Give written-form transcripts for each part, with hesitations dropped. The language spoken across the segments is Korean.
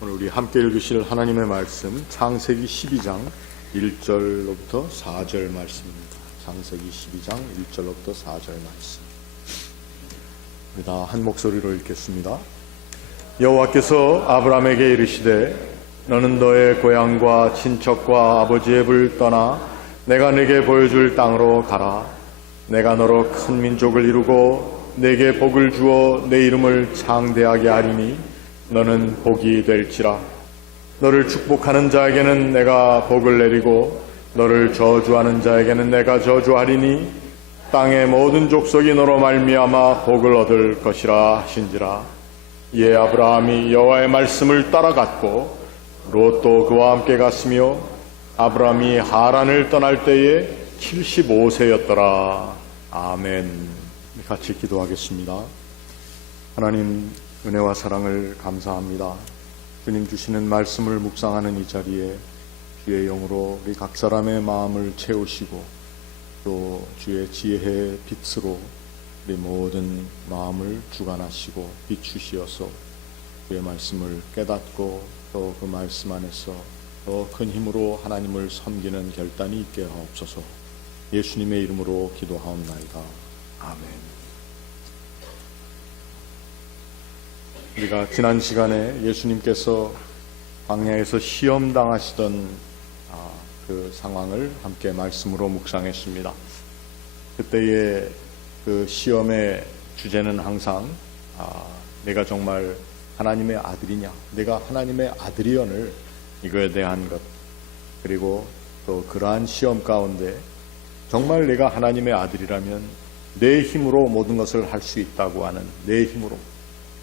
오늘 우리 함께 읽으실 하나님의 말씀 창세기 12장 1절로부터 4절 말씀입니다. 창세기 12장 1절로부터 4절 말씀. 우리 다 한 목소리로 읽겠습니다. 여호와께서 아브라함에게 이르시되 너는 너의 고향과 친척과 아버지의 집을 떠나 내가 네게 보여줄 땅으로 가라. 내가 너로 큰 민족을 이루고 네게 복을 주어 내 이름을 창대하게 하리니 너는 복이 될지라. 너를 축복하는 자에게는 내가 복을 내리고 너를 저주하는 자에게는 내가 저주하리니 땅의 모든 족속이 너로 말미암아 복을 얻을 것이라 하신지라. 이에 아브라함이 여호와의 말씀을 따라갔고 롯도 그와 함께 갔으며 아브라함이 하란을 떠날 때에 75세였더라. 아멘. 같이 기도하겠습니다. 하나님, 은혜와 사랑을 감사합니다. 주님 주시는 말씀을 묵상하는 이 자리에 주의 영으로 우리 각 사람의 마음을 채우시고 또 주의 지혜의 빛으로 우리 모든 마음을 주관하시고 비추시어서 주의 말씀을 깨닫고 또 그 말씀 안에서 더 큰 힘으로 하나님을 섬기는 결단이 있게 하옵소서. 예수님의 이름으로 기도하옵나이다. 아멘. 우리가 지난 시간에 예수님께서 광야에서 시험 당하시던 그 상황을 함께 말씀으로 묵상했습니다. 그때의 그 시험의 주제는 항상 내가 정말 하나님의 아들이냐, 내가 하나님의 아들이언을 이거에 대한 것, 그리고 또 그러한 시험 가운데 정말 내가 하나님의 아들이라면 내 힘으로 모든 것을 할 수 있다고 하는 내 힘으로,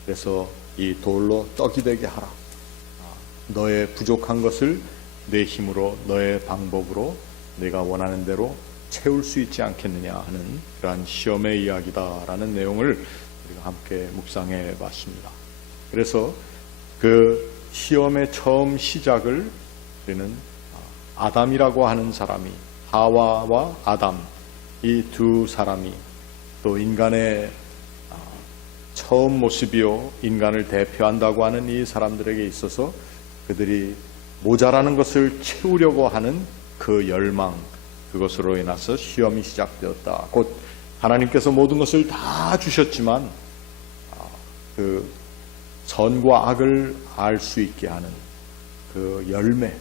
그래서 이 돌로 떡이 되게 하라. 너의 부족한 것을 내 힘으로 너의 방법으로 내가 원하는 대로 채울 수 있지 않겠느냐 하는 그러한 시험의 이야기다라는 내용을 우리가 함께 묵상해 봤습니다. 그래서 그 시험의 처음 시작을 우리는 아담이라고 하는 사람이, 하와와 아담, 이 두 사람이 또 인간의 처음 모습이요 인간을 대표한다고 하는 이 사람들에게 있어서 그들이 모자라는 것을 채우려고 하는 그 열망, 그것으로 인해서 시험이 시작되었다. 곧 하나님께서 모든 것을 다 주셨지만 그 선과 악을 알 수 있게 하는 그 열매,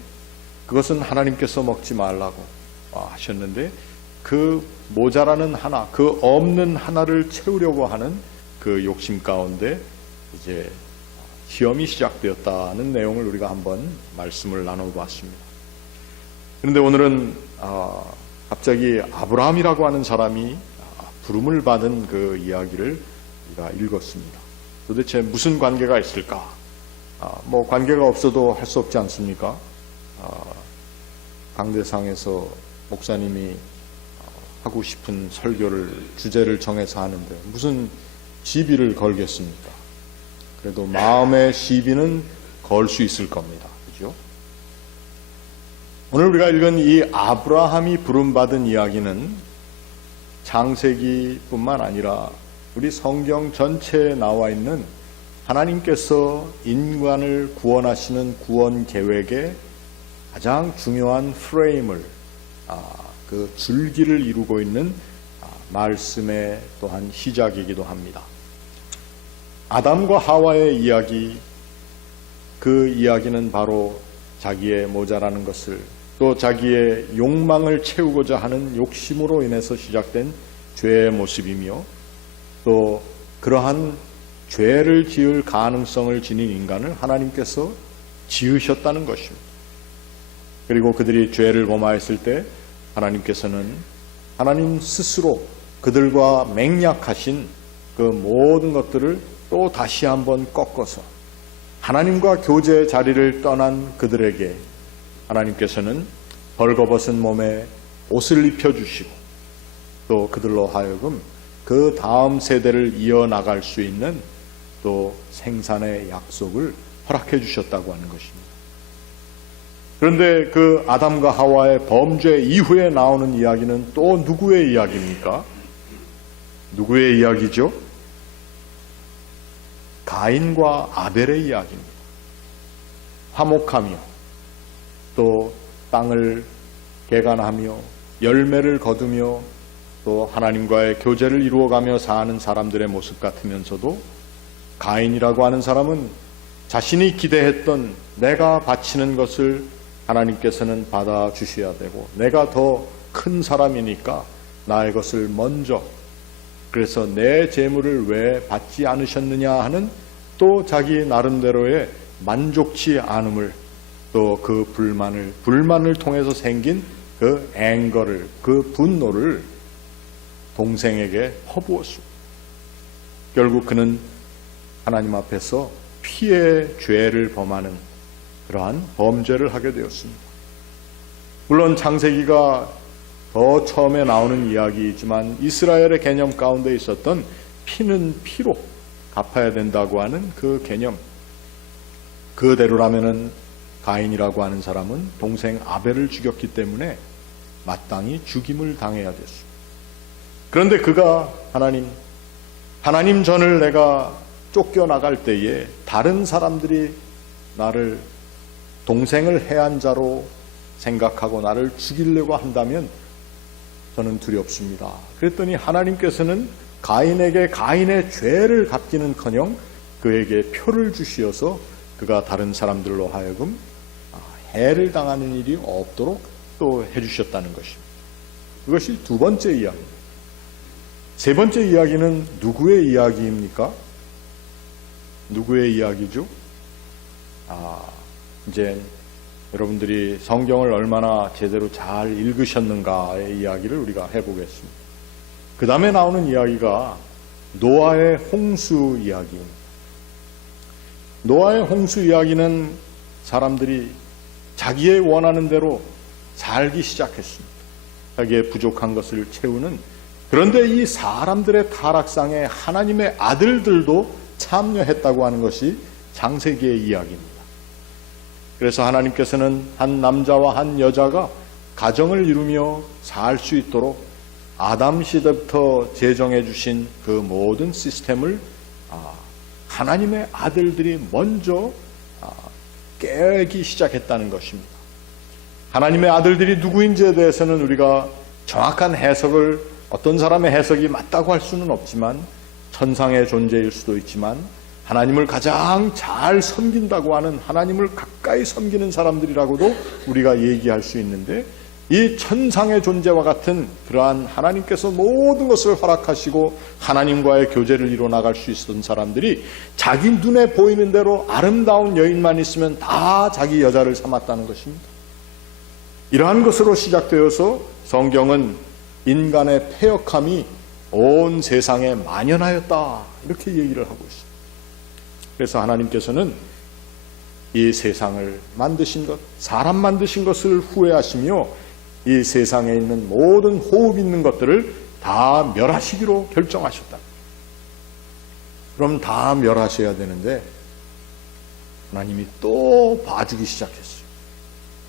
그것은 하나님께서 먹지 말라고 하셨는데 그 모자라는 하나, 그 없는 하나를 채우려고 하는 그 욕심 가운데 이제 시험이 시작되었다는 내용을 우리가 한번 말씀을 나눠봤습니다. 그런데 오늘은 갑자기 아브라함이라고 하는 사람이 부름을 받은 그 이야기를 우리가 읽었습니다. 도대체 무슨 관계가 있을까? 뭐 관계가 없어도 할 수 없지 않습니까? 강대상에서 목사님이 하고 싶은 설교를 주제를 정해서 하는데 무슨 시비를 걸겠습니까? 그래도 마음의 시비는 걸 수 있을 겁니다. 그죠? 오늘 우리가 읽은 이 아브라함이 부름받은 이야기는 창세기뿐만 아니라 우리 성경 전체에 나와 있는 하나님께서 인간을 구원하시는 구원 계획의 가장 중요한 프레임을, 그 줄기를 이루고 있는 말씀의 또한 시작이기도 합니다. 아담과 하와의 이야기, 그 이야기는 바로 자기의 모자라는 것을, 또 자기의 욕망을 채우고자 하는 욕심으로 인해서 시작된 죄의 모습이며 또 그러한 죄를 지을 가능성을 지닌 인간을 하나님께서 지으셨다는 것입니다. 그리고 그들이 죄를 범하였을 때 하나님께서는 하나님 스스로 그들과 맹약하신 그 모든 것들을 또 다시 한번 꺾어서 하나님과 교제 자리를 떠난 그들에게 하나님께서는 벌거벗은 몸에 옷을 입혀주시고 또 그들로 하여금 그 다음 세대를 이어나갈 수 있는 또 생산의 약속을 허락해 주셨다고 하는 것입니다. 그런데 그 아담과 하와의 범죄 이후에 나오는 이야기는 또 누구의 이야기입니까? 누구의 이야기죠? 가인과 아벨의 이야기입니다. 화목하며 또 땅을 개간하며 열매를 거두며 또 하나님과의 교제를 이루어가며 사는 사람들의 모습 같으면서도 가인이라고 하는 사람은 자신이 기대했던 내가 바치는 것을 하나님께서는 받아주셔야 되고 내가 더 큰 사람이니까 나의 것을 먼저 그래서 내 재물을 왜 받지 않으셨느냐 하는 또 자기 나름대로의 만족치 않음을 또 그 불만을 통해서 생긴 그 앵거를 그 분노를 동생에게 퍼부었습니다. 결국 그는 하나님 앞에서 피의 죄를 범하는 그러한 범죄를 하게 되었습니다. 물론 창세기가 더 처음에 나오는 이야기이지만 이스라엘의 개념 가운데 있었던 피는 피로 갚아야 된다고 하는 그 개념, 그대로라면은 가인이라고 하는 사람은 동생 아벨을 죽였기 때문에 마땅히 죽임을 당해야 됐습니다. 그런데 그가 하나님 전을 내가 쫓겨나갈 때에 다른 사람들이 나를 동생을 해한 자로 생각하고 나를 죽이려고 한다면 저는 두렵습니다. 그랬더니 하나님께서는 가인에게 가인의 죄를 갚기는커녕 그에게 표를 주시어서 그가 다른 사람들로 하여금 해를 당하는 일이 없도록 또 해주셨다는 것입니다. 그것이 두 번째 이야기입니다. 세 번째 이야기는 누구의 이야기입니까? 누구의 이야기죠? 이제 여러분들이 성경을 얼마나 제대로 잘 읽으셨는가의 이야기를 우리가 해보겠습니다. 그 다음에 나오는 이야기가 노아의 홍수 이야기입니다. 노아의 홍수 이야기는 사람들이 자기의 원하는 대로 살기 시작했습니다. 자기의 부족한 것을 채우는, 그런데 이 사람들의 타락상에 하나님의 아들들도 참여했다고 하는 것이 창세기의 이야기입니다. 그래서 하나님께서는 한 남자와 한 여자가 가정을 이루며 살 수 있도록 아담 시대부터 제정해 주신 그 모든 시스템을 하나님의 아들들이 먼저 깨기 시작했다는 것입니다. 하나님의 아들들이 누구인지에 대해서는 우리가 정확한 해석을, 어떤 사람의 해석이 맞다고 할 수는 없지만 천상의 존재일 수도 있지만 하나님을 가장 잘 섬긴다고 하는, 하나님을 가까이 섬기는 사람들이라고도 우리가 얘기할 수 있는데, 이 천상의 존재와 같은 그러한 하나님께서 모든 것을 허락하시고 하나님과의 교제를 이뤄나갈 수 있었던 사람들이 자기 눈에 보이는 대로 아름다운 여인만 있으면 다 자기 여자를 삼았다는 것입니다. 이러한 것으로 시작되어서 성경은 인간의 패역함이 온 세상에 만연하였다, 이렇게 얘기를 하고 있습니다. 그래서 하나님께서는 이 세상을 만드신 것, 사람 만드신 것을 후회하시며 이 세상에 있는 모든 호흡 있는 것들을 다 멸하시기로 결정하셨다. 그럼 다 멸하셔야 되는데 하나님이 또 봐주기 시작했어요.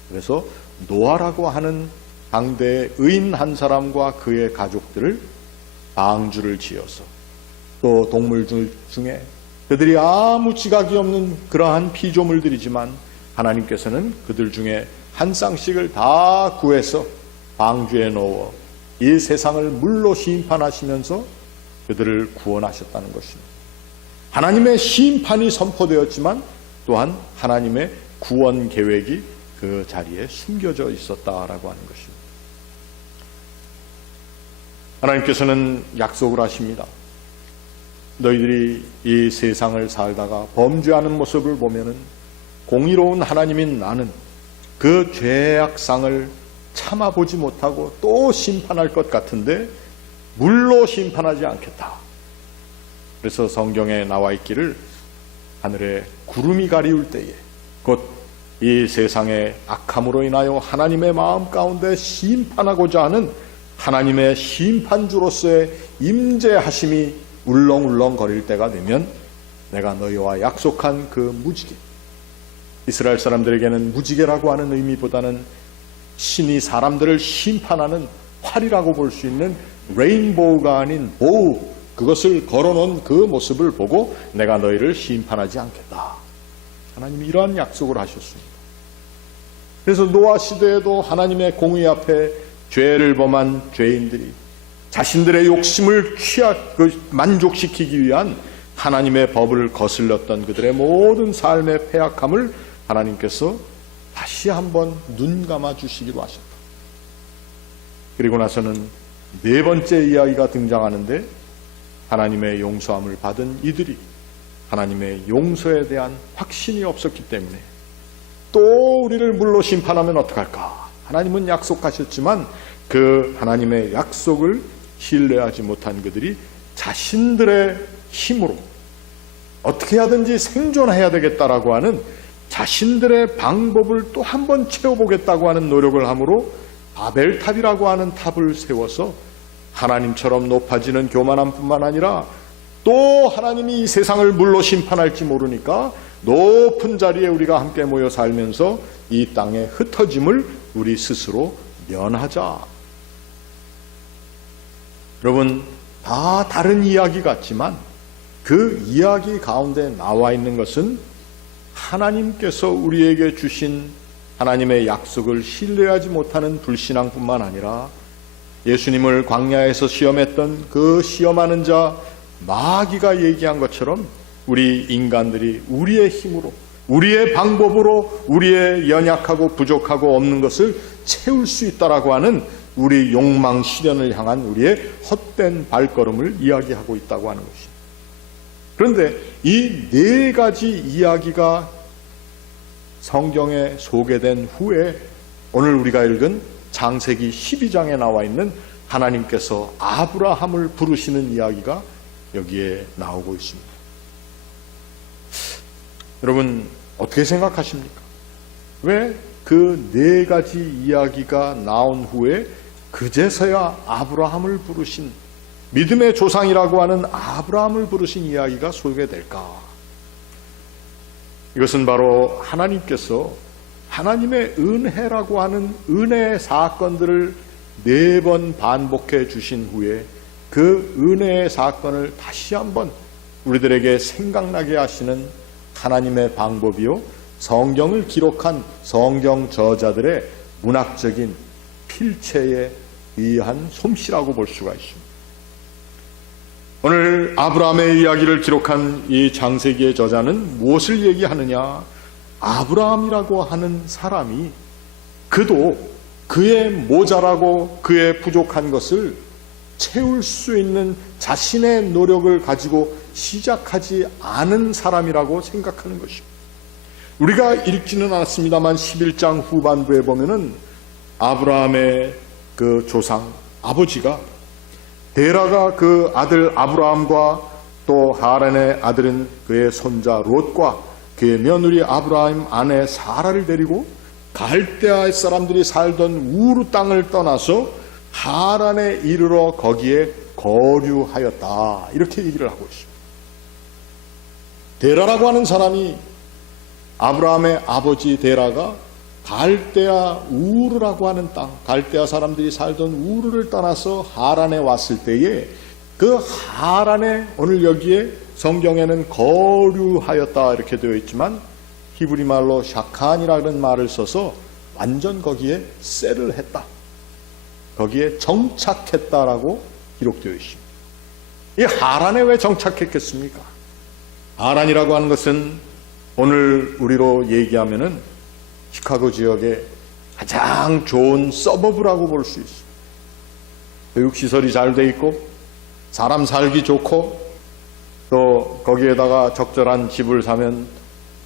그래서 노아라고 하는 당대의 의인 한 사람과 그의 가족들을 방주를 지어서, 또 동물들 중에 그들이 아무 지각이 없는 그러한 피조물들이지만 하나님께서는 그들 중에 한 쌍씩을 다 구해서 방주에 넣어 이 세상을 물로 심판하시면서 그들을 구원하셨다는 것입니다. 하나님의 심판이 선포되었지만 또한 하나님의 구원 계획이 그 자리에 숨겨져 있었다라고 하는 것입니다. 하나님께서는 약속을 하십니다. 너희들이 이 세상을 살다가 범죄하는 모습을 보면은 공의로운 하나님인 나는 그 죄악상을 참아보지 못하고 또 심판할 것 같은데 물로 심판하지 않겠다. 그래서 성경에 나와 있기를 하늘에 구름이 가리울 때에 곧 이 세상의 악함으로 인하여 하나님의 마음 가운데 심판하고자 하는 하나님의 심판주로서의 임재하심이 울렁울렁 거릴 때가 되면 내가 너희와 약속한 그 무지개, 이스라엘 사람들에게는 무지개라고 하는 의미보다는 신이 사람들을 심판하는 활이라고 볼 수 있는 레인보우가 아닌 보우, 그것을 걸어놓은 그 모습을 보고 내가 너희를 심판하지 않겠다. 하나님이 이러한 약속을 하셨습니다. 그래서 노아 시대에도 하나님의 공의 앞에 죄를 범한 죄인들이 자신들의 욕심을 만족시키기 위한 하나님의 법을 거슬렀던 그들의 모든 삶의 패악함을 하나님께서 다시 한번 눈 감아 주시기로 하셨다. 그리고 나서는 네 번째 이야기가 등장하는데, 하나님의 용서함을 받은 이들이 하나님의 용서에 대한 확신이 없었기 때문에 또 우리를 물로 심판하면 어떡할까? 하나님은 약속하셨지만 그 하나님의 약속을 신뢰하지 못한 그들이 자신들의 힘으로 어떻게 하든지 생존해야 되겠다라고 하는 자신들의 방법을 또 한 번 채워보겠다고 하는 노력을 함으로 바벨탑이라고 하는 탑을 세워서 하나님처럼 높아지는 교만함뿐만 아니라 또 하나님이 이 세상을 물로 심판할지 모르니까 높은 자리에 우리가 함께 모여 살면서 이 땅의 흩어짐을 우리 스스로 면하자. 여러분, 다 다른 이야기 같지만 그 이야기 가운데 나와 있는 것은 하나님께서 우리에게 주신 하나님의 약속을 신뢰하지 못하는 불신앙뿐만 아니라 예수님을 광야에서 시험했던 그 시험하는 자 마귀가 얘기한 것처럼 우리 인간들이 우리의 힘으로, 우리의 방법으로 우리의 연약하고 부족하고 없는 것을 채울 수 있다라고 하는 우리 욕망 실현을 향한 우리의 헛된 발걸음을 이야기하고 있다고 하는 것입니다. 그런데 이 네 가지 이야기가 성경에 소개된 후에 오늘 우리가 읽은 창세기 12장에 나와 있는 하나님께서 아브라함을 부르시는 이야기가 여기에 나오고 있습니다. 여러분, 어떻게 생각하십니까? 왜 그 네 가지 이야기가 나온 후에 그제서야 아브라함을 부르신, 믿음의 조상이라고 하는 아브라함을 부르신 이야기가 소개될까? 이것은 바로 하나님께서 하나님의 은혜라고 하는 은혜의 사건들을 4번 반복해 주신 후에 그 은혜의 사건을 다시 한번 우리들에게 생각나게 하시는 하나님의 방법이요, 성경을 기록한 성경 저자들의 문학적인 필체에 의한 솜씨라고 볼 수가 있습니다. 오늘 아브라함의 이야기를 기록한 이 창세기의 저자는 무엇을 얘기하느냐? 아브라함이라고 하는 사람이 그도 그의 모자라고 그의 부족한 것을 채울 수 있는 자신의 노력을 가지고 시작하지 않은 사람이라고 생각하는 것입니다. 우리가 읽지는 않았습니다만 11장 후반부에 보면은 아브라함의 그 조상 아버지가, 데라가 그 아들 아브라함과 또 하란의 아들은 그의 손자 롯과 그의 며느리 아브라함 아내 사라를 데리고 갈대아 사람들이 살던 우르 땅을 떠나서 하란에 이르러 거기에 거류하였다. 이렇게 얘기를 하고 있습니다. 데라라고 하는 사람이, 아브라함의 아버지 데라가 갈대아 우르라고 하는 땅, 갈대아 사람들이 살던 우르를 떠나서 하란에 왔을 때에 그 하란에, 오늘 여기에 성경에는 거류하였다 이렇게 되어 있지만 히브리 말로 샤칸이라는 말을 써서 완전 거기에 셀을 했다, 거기에 정착했다라고 기록되어 있습니다. 이 하란에 왜 정착했겠습니까? 하란이라고 하는 것은 오늘 우리로 얘기하면은 시카고 지역의 가장 좋은 서버브라고 볼 수 있습니다. 교육시설이 잘 돼 있고 사람 살기 좋고 또 거기에다가 적절한 집을 사면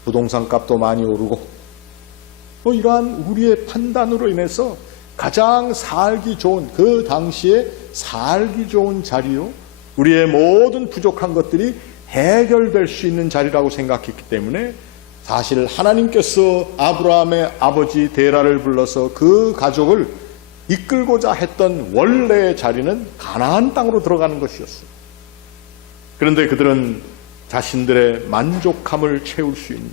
부동산 값도 많이 오르고, 뭐 이러한 우리의 판단으로 인해서 가장 살기 좋은, 그 당시에 살기 좋은 자리요, 우리의 모든 부족한 것들이 해결될 수 있는 자리라고 생각했기 때문에 사실 하나님께서 아브라함의 아버지 데라를 불러서 그 가족을 이끌고자 했던 원래의 자리는 가나안 땅으로 들어가는 것이었습니다. 그런데 그들은 자신들의 만족함을 채울 수 있는,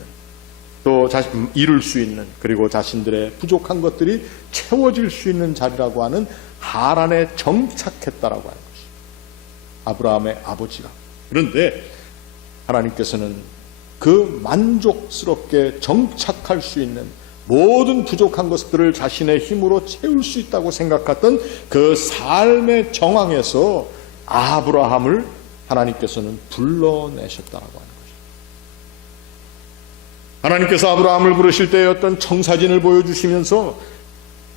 또 이룰 수 있는, 그리고 자신들의 부족한 것들이 채워질 수 있는 자리라고 하는 하란에 정착했다라고 하는 것입니다. 아브라함의 아버지가. 그런데 하나님께서는 그 만족스럽게 정착할 수 있는 모든 부족한 것들을 자신의 힘으로 채울 수 있다고 생각했던 그 삶의 정황에서 아브라함을 하나님께서는 불러내셨다라고 하는 거죠. 하나님께서 아브라함을 부르실 때의 어떤 청사진을 보여주시면서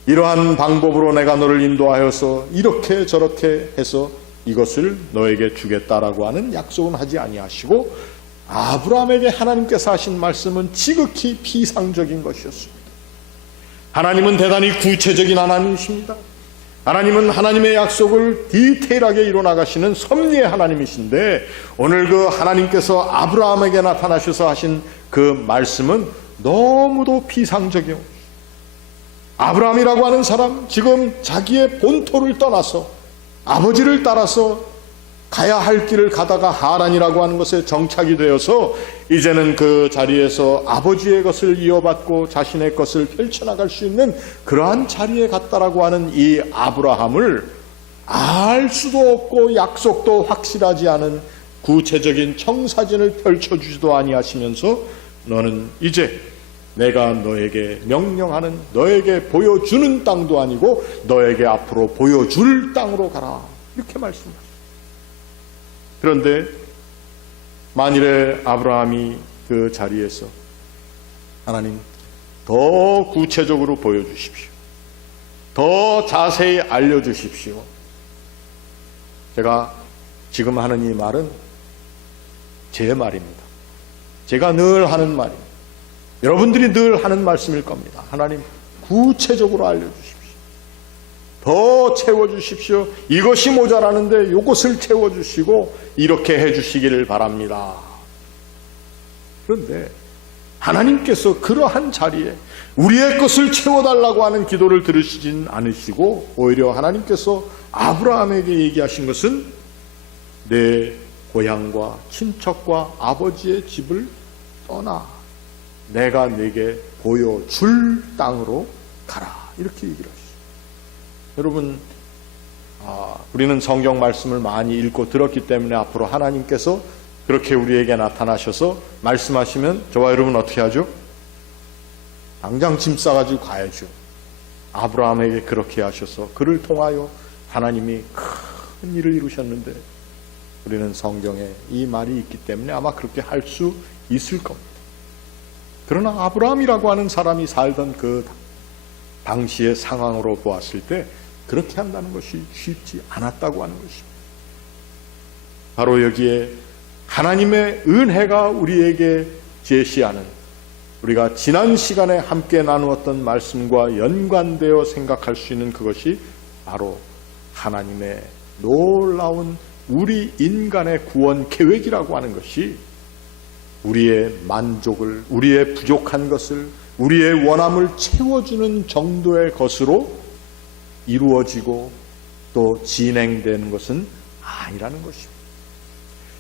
이러한 방법으로 내가 너를 인도하여서 이렇게 저렇게 해서 이것을 너에게 주겠다라고 하는 약속은 하지 아니하시고 아브라함에게 하나님께서 하신 말씀은 지극히 비상적인 것이었습니다. 하나님은 대단히 구체적인 하나님이십니다. 하나님은 하나님의 약속을 디테일하게 이뤄나가시는 섭리의 하나님이신데 오늘 그 하나님께서 아브라함에게 나타나셔서 하신 그 말씀은 너무도 비상적이요. 아브라함이라고 하는 사람, 지금 자기의 본토를 떠나서 아버지를 따라서 가야 할 길을 가다가 하란이라고 하는 것에 정착이 되어서 이제는 그 자리에서 아버지의 것을 이어받고 자신의 것을 펼쳐나갈 수 있는 그러한 자리에 갔다라고 하는 이 아브라함을 알 수도 없고 약속도 확실하지 않은 구체적인 청사진을 펼쳐주지도 아니하시면서 너는 이제 내가 너에게 명령하는, 너에게 보여주는 땅도 아니고 너에게 앞으로 보여줄 땅으로 가라, 이렇게 말씀하십니다. 그런데 만일에 아브라함이 그 자리에서 하나님 더 구체적으로 보여주십시오, 더 자세히 알려주십시오. 제가 지금 하는 이 말은 제 말입니다. 제가 늘 하는 말입니다. 여러분들이 늘 하는 말씀일 겁니다. 하나님 구체적으로 알려주십시오. 더 채워주십시오. 이것이 모자라는데 이것을 채워주시고 이렇게 해주시기를 바랍니다. 그런데 하나님께서 그러한 자리에 우리의 것을 채워달라고 하는 기도를 들으시진 않으시고 오히려 하나님께서 아브라함에게 얘기하신 것은 내 고향과 친척과 아버지의 집을 떠나 내가 네게 보여줄 땅으로 가라, 이렇게 얘기를 하시죠. 여러분, 우리는 성경 말씀을 많이 읽고 들었기 때문에 앞으로 하나님께서 그렇게 우리에게 나타나셔서 말씀하시면 저와 여러분 어떻게 하죠? 당장 짐 싸가지고 가야죠. 아브라함에게 그렇게 하셔서 그를 통하여 하나님이 큰 일을 이루셨는데 우리는 성경에 이 말이 있기 때문에 아마 그렇게 할 수 있을 겁니다. 그러나 아브라함이라고 하는 사람이 살던 그 당시의 상황으로 보았을 때 그렇게 한다는 것이 쉽지 않았다고 하는 것입니다. 바로 여기에 하나님의 은혜가 우리에게 제시하는, 우리가 지난 시간에 함께 나누었던 말씀과 연관되어 생각할 수 있는 그것이 바로 하나님의 놀라운 우리 인간의 구원 계획이라고 하는 것이 우리의 만족을, 우리의 부족한 것을, 우리의 원함을 채워주는 정도의 것으로 이루어지고 또 진행되는 것은 아니라는 것입니다.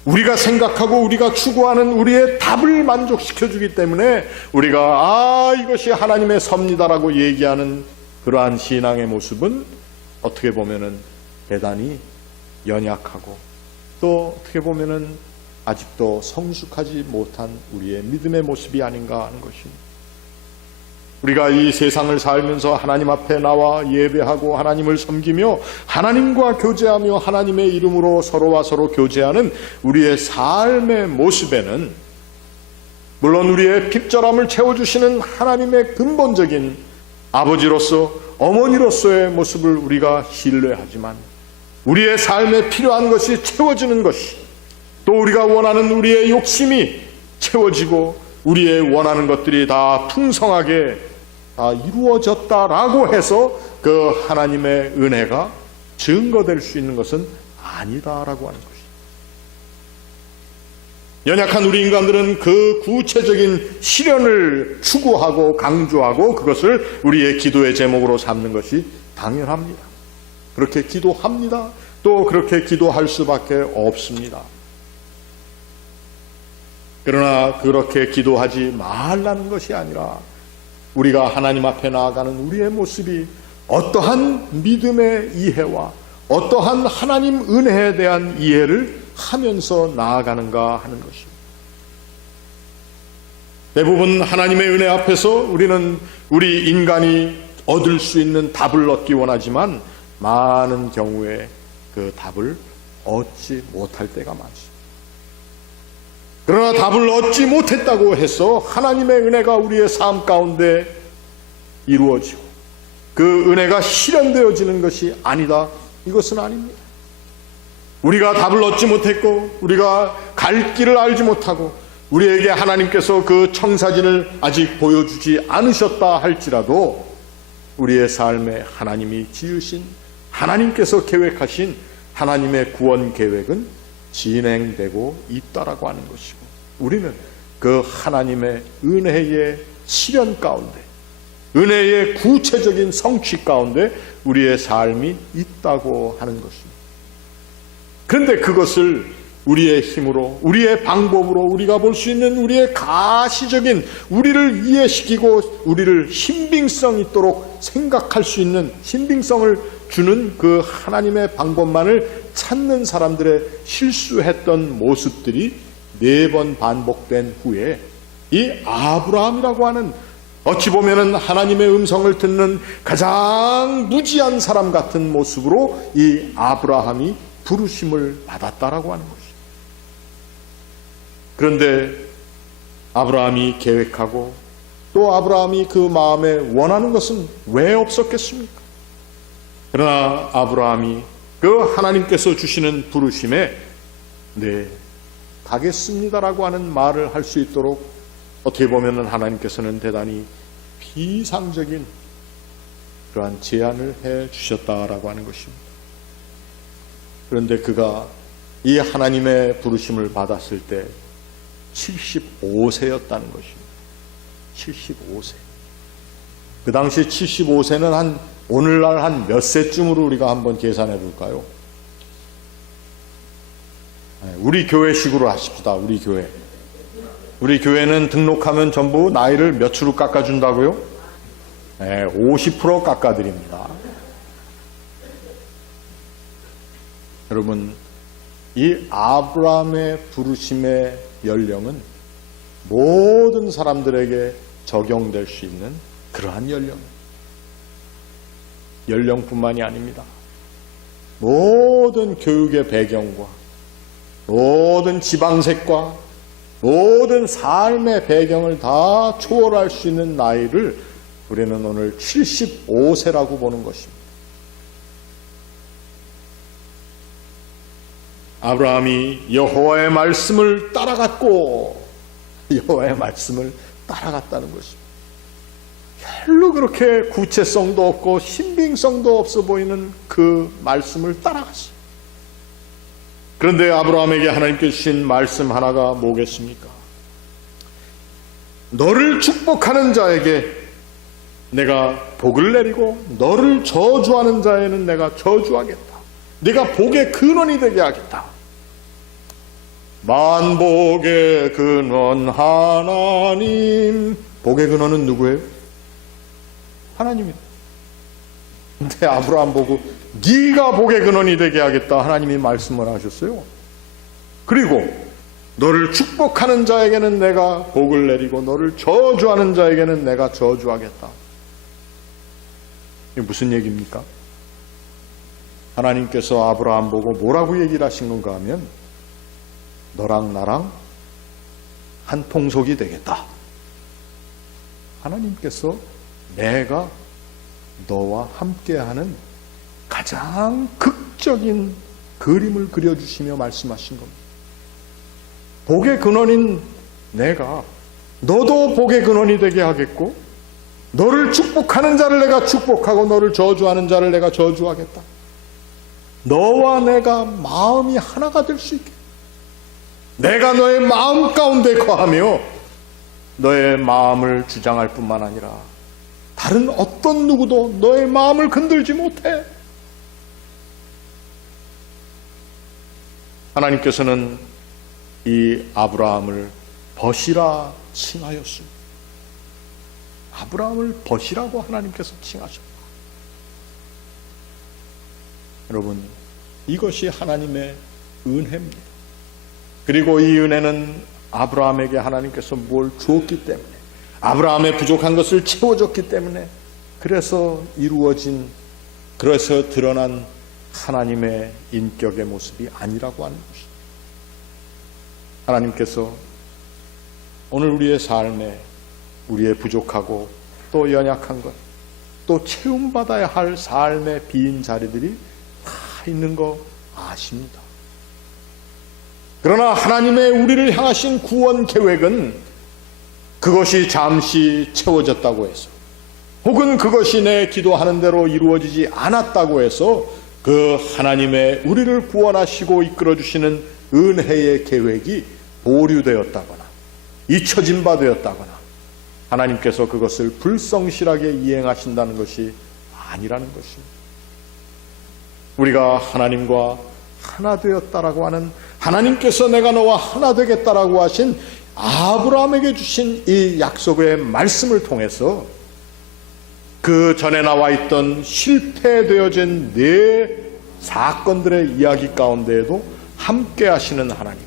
우리가 생각하고 우리가 추구하는 우리의 답을 만족시켜주기 때문에 우리가 이것이 하나님의 섭리다라고 얘기하는 그러한 신앙의 모습은 어떻게 보면은 대단히 연약하고 또 어떻게 보면은 아직도 성숙하지 못한 우리의 믿음의 모습이 아닌가 하는 것입니다. 우리가 이 세상을 살면서 하나님 앞에 나와 예배하고 하나님을 섬기며 하나님과 교제하며 하나님의 이름으로 서로와 서로 교제하는 우리의 삶의 모습에는 물론 우리의 핍절함을 채워주시는 하나님의 근본적인 아버지로서 어머니로서의 모습을 우리가 신뢰하지만 우리의 삶에 필요한 것이 채워지는 것이, 또 우리가 원하는 우리의 욕심이 채워지고 우리의 원하는 것들이 다 풍성하게 다 이루어졌다라고 해서 그 하나님의 은혜가 증거될 수 있는 것은 아니다라고 하는 것입니다. 연약한 우리 인간들은 그 구체적인 실현을 추구하고 강조하고 그것을 우리의 기도의 제목으로 삼는 것이 당연합니다. 그렇게 기도합니다. 또 그렇게 기도할 수밖에 없습니다. 그러나 그렇게 기도하지 말라는 것이 아니라 우리가 하나님 앞에 나아가는 우리의 모습이 어떠한 믿음의 이해와 어떠한 하나님 은혜에 대한 이해를 하면서 나아가는가 하는 것입니다. 대부분 하나님의 은혜 앞에서 우리는 우리 인간이 얻을 수 있는 답을 얻기 원하지만 많은 경우에 그 답을 얻지 못할 때가 많습니다. 그러나 답을 얻지 못했다고 해서 하나님의 은혜가 우리의 삶 가운데 이루어지고 그 은혜가 실현되어지는 것이 아니다. 이것은 아닙니다. 우리가 답을 얻지 못했고 우리가 갈 길을 알지 못하고 우리에게 하나님께서 그 청사진을 아직 보여주지 않으셨다 할지라도 우리의 삶에 하나님이 지으신 하나님께서 계획하신 하나님의 구원 계획은 진행되고 있다라고 하는 것이고 우리는 그 하나님의 은혜의 실현 가운데 은혜의 구체적인 성취 가운데 우리의 삶이 있다고 하는 것입니다. 그런데 그것을 우리의 힘으로 우리의 방법으로 우리가 볼 수 있는 우리의 가시적인 우리를 이해시키고 우리를 신빙성 있도록 생각할 수 있는 신빙성을 주는 그 하나님의 방법만을 찾는 사람들의 실수했던 모습들이 4번 반복된 후에 이 아브라함이라고 하는 어찌 보면은 하나님의 음성을 듣는 가장 무지한 사람 같은 모습으로 이 아브라함이 부르심을 받았다라고 하는 것입니다. 그런데 아브라함이 계획하고 또 아브라함이 그 마음에 원하는 것은 왜 없었겠습니까? 그러나 아브라함이 그 하나님께서 주시는 부르심에 네, 가겠습니다라고 하는 말을 할 수 있도록 어떻게 보면 하나님께서는 대단히 비상적인 그러한 제안을 해 주셨다라고 하는 것입니다. 그런데 그가 이 하나님의 부르심을 받았을 때 75세였다는 것입니다. 75세. 그 당시 75세는 한 오늘날 한 몇 세쯤으로 우리가 한번 계산해 볼까요? 우리 교회식으로 하십시다. 우리 교회. 우리 교회는 등록하면 전부 나이를 몇으로 깎아준다고요? 50% 깎아드립니다. 여러분, 이 아브라함의 부르심의 연령은 모든 사람들에게 적용될 수 있는 그러한 연령뿐만이 아닙니다. 모든 교육의 배경과 모든 지방색과 모든 삶의 배경을 다 초월할 수 있는 나이를 우리는 오늘 75세라고 보는 것입니다. 아브라함이 여호와의 말씀을 따라갔고 여호와의 말씀을 따라갔다는 것입니다. 별로 그렇게 구체성도 없고 신빙성도 없어 보이는 그 말씀을 따라갔어요. 그런데 아브라함에게 하나님께 주신 말씀 하나가 뭐겠습니까? 너를 축복하는 자에게 내가 복을 내리고 너를 저주하는 자에는 내가 저주하겠다. 네가 복의 근원이 되게 하겠다. 만복의 근원 하나님. 복의 근원은 누구예요? 하나님이다. 근데 아브라함 보고 네가 복의 근원이 되게 하겠다 하나님이 말씀을 하셨어요. 그리고 너를 축복하는 자에게는 내가 복을 내리고 너를 저주하는 자에게는 내가 저주하겠다. 이게 무슨 얘기입니까? 하나님께서 아브라함 보고 뭐라고 얘기를 하신 건가 하면 너랑 나랑 한 통속이 되겠다. 하나님께서 내가 너와 함께하는 가장 극적인 그림을 그려주시며 말씀하신 겁니다. 복의 근원인 내가 너도 복의 근원이 되게 하겠고 너를 축복하는 자를 내가 축복하고 너를 저주하는 자를 내가 저주하겠다. 너와 내가 마음이 하나가 될 수 있게 내가 너의 마음 가운데 거하며 너의 마음을 주장할 뿐만 아니라 다른 어떤 누구도 너의 마음을 건들지 못해. 하나님께서는 이 아브라함을 벗이라 칭하였습니다. 아브라함을 벗이라고 하나님께서 칭하셨다. 여러분, 이것이 하나님의 은혜입니다. 그리고 이 은혜는 아브라함에게 하나님께서 뭘 주었기 때문에, 아브라함의 부족한 것을 채워줬기 때문에, 그래서 그래서 드러난 하나님의 인격의 모습이 아니라고 하는 것입니다. 하나님께서 오늘 우리의 삶에 우리의 부족하고 또 연약한 것, 또 채움받아야 할 삶의 빈 자리들이 다 있는 거 아십니다. 그러나 하나님의 우리를 향하신 구원 계획은 그것이 잠시 채워졌다고 해서, 혹은 그것이 내 기도하는 대로 이루어지지 않았다고 해서 그 하나님의 우리를 구원하시고 이끌어주시는 은혜의 계획이 보류되었다거나 잊혀진 바 되었다거나 하나님께서 그것을 불성실하게 이행하신다는 것이 아니라는 것입니다. 우리가 하나님과 하나 되었다라고 하는, 하나님께서 내가 너와 하나 되겠다라고 하신 아브라함에게 주신 이 약속의 말씀을 통해서 그 전에 나와 있던 실패되어진 네 사건들의 이야기 가운데에도 함께 하시는 하나님,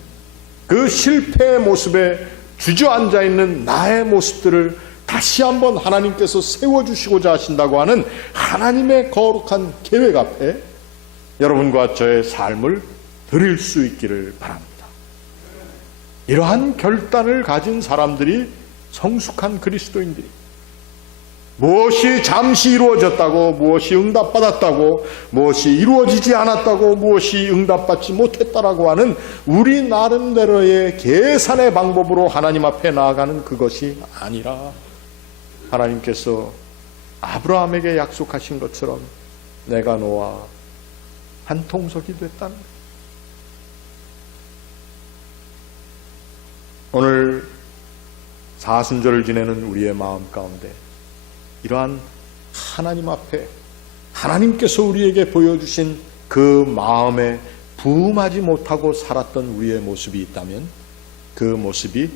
그 실패의 모습에 주저앉아 있는 나의 모습들을 다시 한번 하나님께서 세워주시고자 하신다고 하는 하나님의 거룩한 계획 앞에 여러분과 저의 삶을 드릴 수 있기를 바랍니다. 이러한 결단을 가진 사람들이 성숙한 그리스도인들이, 무엇이 잠시 이루어졌다고, 무엇이 응답받았다고, 무엇이 이루어지지 않았다고, 무엇이 응답받지 못했다라고 하는 우리 나름대로의 계산의 방법으로 하나님 앞에 나아가는 그것이 아니라, 하나님께서 아브라함에게 약속하신 것처럼 내가 너와 한 통속이 됐다는 거예요. 오늘 사순절을 지내는 우리의 마음 가운데 이러한 하나님 앞에 하나님께서 우리에게 보여주신 그 마음에 부응하지 못하고 살았던 우리의 모습이 있다면 그 모습이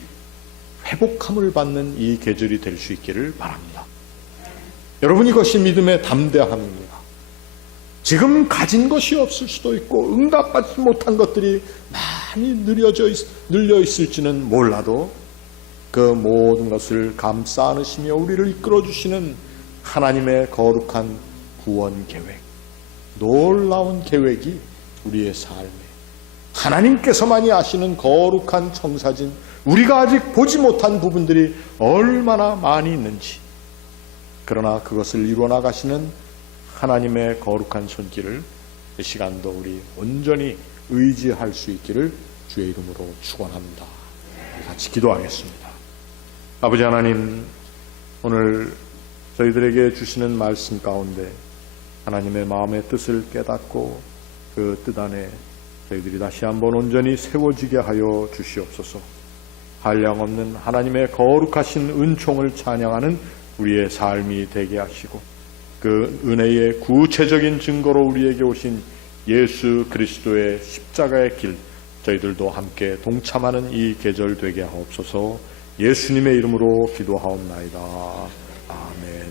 회복함을 받는 이 계절이 될 수 있기를 바랍니다. 여러분, 이것이 믿음의 담대함입니다. 지금 가진 것이 없을 수도 있고 응답받지 못한 것들이 많이 늘려 있을지는 몰라도 그 모든 것을 감싸 안으시며 우리를 이끌어주시는 하나님의 거룩한 구원 계획, 놀라운 계획이 우리의 삶에, 하나님께서만이 아시는 거룩한 청사진, 우리가 아직 보지 못한 부분들이 얼마나 많이 있는지, 그러나 그것을 이루어나가시는 하나님의 거룩한 손길을 이 시간도 우리 온전히 의지할 수 있기를 주의 이름으로 축원합니다. 같이 기도하겠습니다. 아버지 하나님, 오늘 저희들에게 주시는 말씀 가운데 하나님의 마음의 뜻을 깨닫고 그 뜻 안에 저희들이 다시 한번 온전히 세워지게 하여 주시옵소서. 한량없는 하나님의 거룩하신 은총을 찬양하는 우리의 삶이 되게 하시고, 그 은혜의 구체적인 증거로 우리에게 오신 예수 그리스도의 십자가의 길, 저희들도 함께 동참하는 이 계절 되게 하옵소서. 예수님의 이름으로 기도하옵나이다. 아멘.